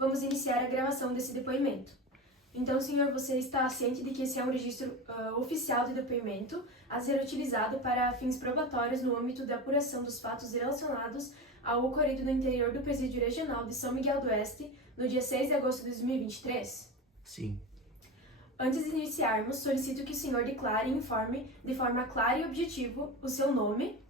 vamos iniciar a gravação desse depoimento. Então, senhor, você está ciente de que esse é um registro oficial de depoimento a ser utilizado para fins probatórios no âmbito da apuração dos fatos relacionados ao ocorrido no interior do Presídio Regional de São Miguel do Oeste, no dia 6 de agosto de 2023? Sim. Antes de iniciarmos, solicito que o senhor declare e informe de forma clara e objetiva o seu nome,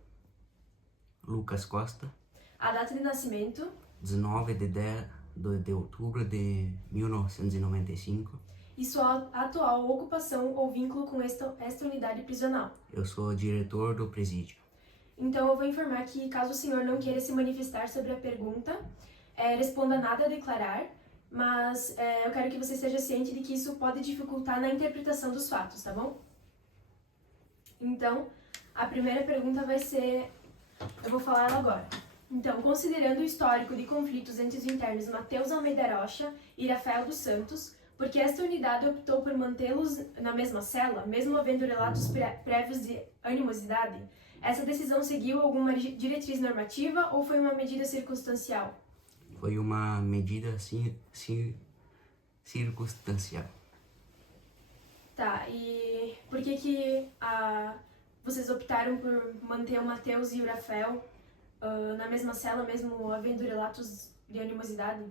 Lucas Costa, a data de nascimento 19 de outubro de 1995. e sua atual ocupação ou vínculo com esta unidade prisional. Eu sou diretor do presídio. Então, eu vou informar que, caso o senhor não queira se manifestar sobre a pergunta, responda nada a declarar, mas eu quero que você seja ciente de que isso pode dificultar na interpretação dos fatos, tá bom? Então, a primeira pergunta vai ser... Eu vou falar ela agora. Então, considerando o histórico de conflitos entre os internos Matheus Almeida Rocha e Rafael dos Santos, por que esta unidade optou por mantê-los na mesma cela, mesmo havendo relatos prévios de animosidade? Essa decisão seguiu alguma diretriz normativa ou foi uma medida circunstancial? Foi uma medida circunstancial. Tá, e por que vocês optaram por manter o Matheus e o Rafael na mesma cela, mesmo havendo relatos de animosidade?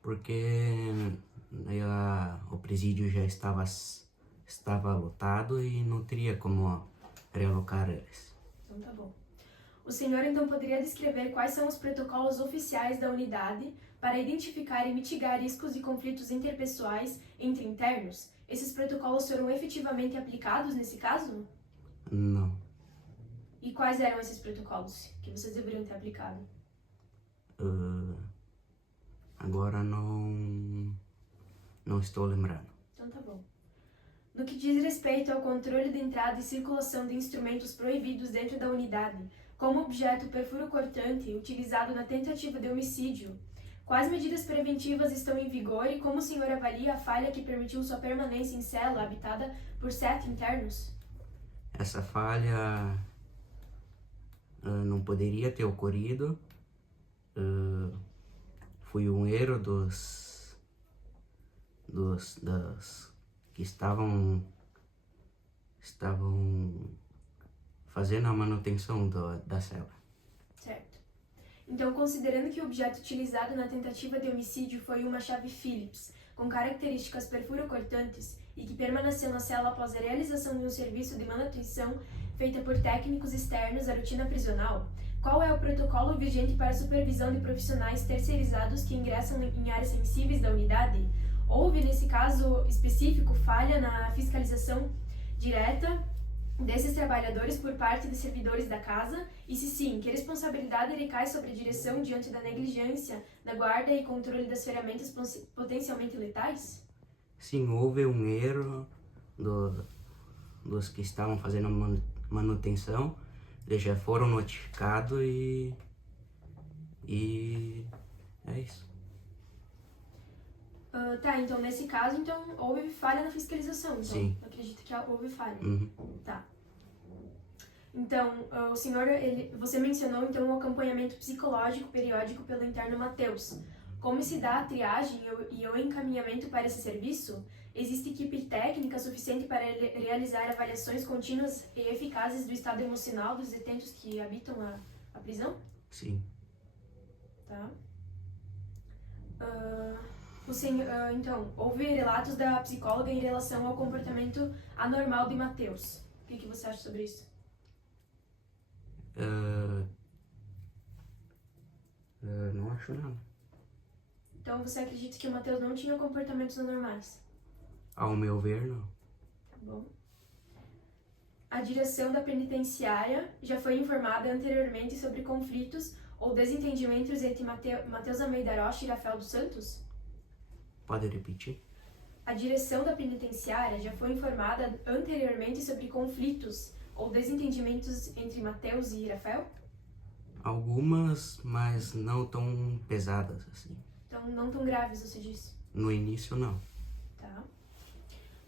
Porque o presídio já estava lotado e não teria como realocar eles. Então tá bom. O senhor então poderia descrever quais são os protocolos oficiais da unidade para identificar e mitigar riscos de conflitos interpessoais entre internos? Esses protocolos foram efetivamente aplicados nesse caso? Não. E quais eram esses protocolos que vocês deveriam ter aplicado? Agora não estou lembrando. Então tá bom. No que diz respeito ao controle de entrada e circulação de instrumentos proibidos dentro da unidade, como objeto perfuro cortante utilizado na tentativa de homicídio, quais medidas preventivas estão em vigor e como o senhor avalia a falha que permitiu sua permanência em cela habitada por 7 internos? Essa falha não poderia ter ocorrido. Foi um erro dos que estavam fazendo a manutenção da cela. Certo. Então, considerando que o objeto utilizado na tentativa de homicídio foi uma chave Phillips, com características perfuro-cortantes e que permaneceu na cela após a realização de um serviço de manutenção feita por técnicos externos à rotina prisional, qual é o protocolo vigente para a supervisão de profissionais terceirizados que ingressam em áreas sensíveis da unidade? Houve, nesse caso específico, falha na fiscalização direta desses trabalhadores por parte de servidores da casa? E se sim, que responsabilidade recai sobre a direção diante da negligência da guarda e controle das ferramentas potencialmente letais? Sim, houve um erro dos que estavam fazendo a manutenção. Eles já foram notificados e é isso. Tá, então nesse caso, então, houve falha na fiscalização, então? Sim. Acredito que houve falha. Uhum. Tá. Então, o senhor, você mencionou, então, o acompanhamento psicológico periódico pelo interno Matheus. Como se dá a triagem e o encaminhamento para esse serviço? Existe equipe técnica suficiente para realizar avaliações contínuas e eficazes do estado emocional dos detentos que habitam a prisão? Sim. Tá. Então, houve relatos da psicóloga em relação ao comportamento anormal de Matheus. O que você acha sobre isso? Não acho nada. Então, você acredita que o Matheus não tinha comportamentos anormais? Ao meu ver, não. Tá bom. A direção da penitenciária já foi informada anteriormente sobre conflitos ou desentendimentos entre Matheus Almeida Rocha e Rafael dos Santos? Pode repetir? A direção da penitenciária já foi informada anteriormente sobre conflitos ou desentendimentos entre Matheus e Rafael? Algumas, mas não tão pesadas assim. Então, não tão graves, você disse? No início, não. Tá.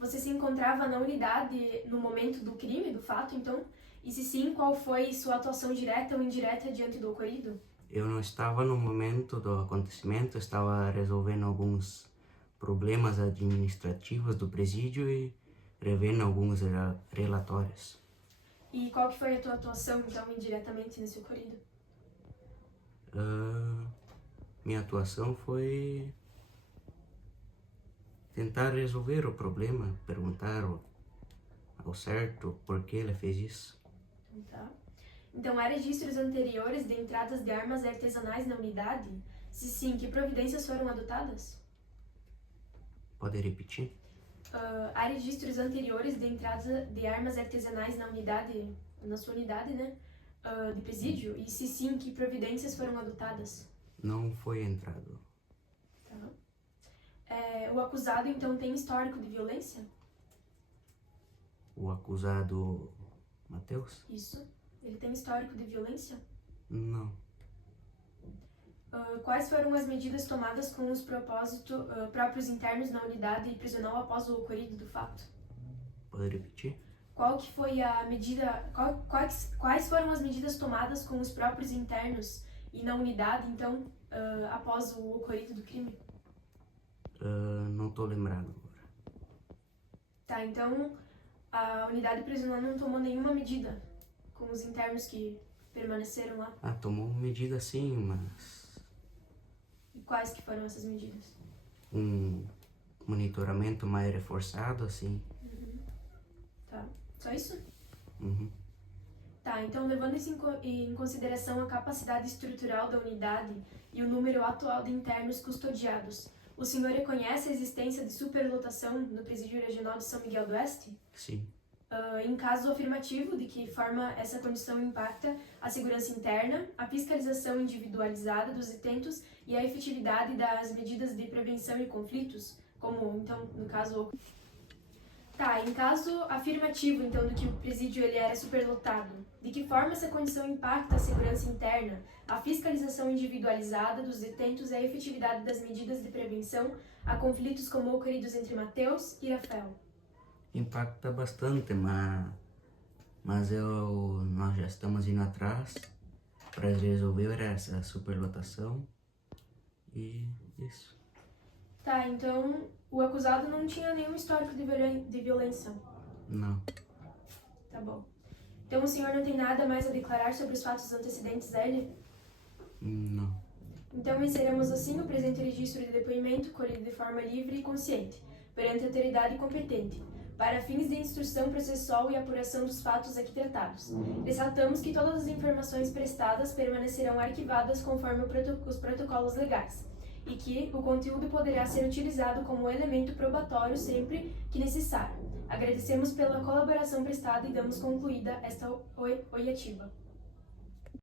Você se encontrava na unidade no momento do crime, do fato, então? E se sim, qual foi sua atuação direta ou indireta diante do ocorrido? Eu não estava no momento do acontecimento, eu estava resolvendo alguns problemas administrativos do presídio e revendo alguns relatórios. E qual que foi a tua atuação, então, indiretamente nesse ocorrido? Minha atuação foi tentar resolver o problema, perguntar ao certo por que ele fez isso. Tá. Então, há registros anteriores de entradas de armas artesanais na unidade? Se sim, que providências foram adotadas? Pode repetir? Há registros anteriores de entrada de armas artesanais na sua unidade, né? De presídio? E se sim, que providências foram adotadas? Não foi entrado. Tá. O acusado, então, tem histórico de violência? O acusado Matheus? Isso. Ele tem histórico de violência? Não. Quais foram as medidas tomadas com os próprios internos na unidade prisional após o ocorrido do fato? Pode repetir? Qual que foi a medida? Quais foram as medidas tomadas com os próprios internos e na unidade, então, após o ocorrido do crime? Não tô lembrado agora. Tá, então a unidade prisional não tomou nenhuma medida com os internos que permaneceram lá? Tomou medida sim, mas E quais que foram essas medidas? um monitoramento mais reforçado, assim. Tá, só isso? Uhum. Tá, então levando isso em consideração a capacidade estrutural da unidade e o número atual de internos custodiados, o senhor reconhece a existência de superlotação no Presídio Regional de São Miguel do Oeste? Sim. Em caso afirmativo, de que forma essa condição impacta a segurança interna, a fiscalização individualizada dos detentos e a efetividade das medidas de prevenção e conflitos, como, então, no caso... Tá, em caso afirmativo, então, de que o presídio ele era superlotado, de que forma essa condição impacta a segurança interna, a fiscalização individualizada dos detentos e a efetividade das medidas de prevenção a conflitos como ocorridos entre Matheus e Rafael? Impacta bastante, mas nós já estamos indo atrás para resolver essa superlotação e isso. Tá, então o acusado não tinha nenhum histórico de violência. Não. Tá bom. Então o senhor não tem nada mais a declarar sobre os fatos antecedentes a ele? Não. Então encerramos assim o presente registro de depoimento colhido de forma livre e consciente, perante a autoridade competente, para fins de instrução processual e apuração dos fatos aqui tratados. Ressaltamos que todas as informações prestadas permanecerão arquivadas conforme os protocolos legais e que o conteúdo poderá ser utilizado como elemento probatório sempre que necessário. Agradecemos pela colaboração prestada e damos concluída esta oitiva.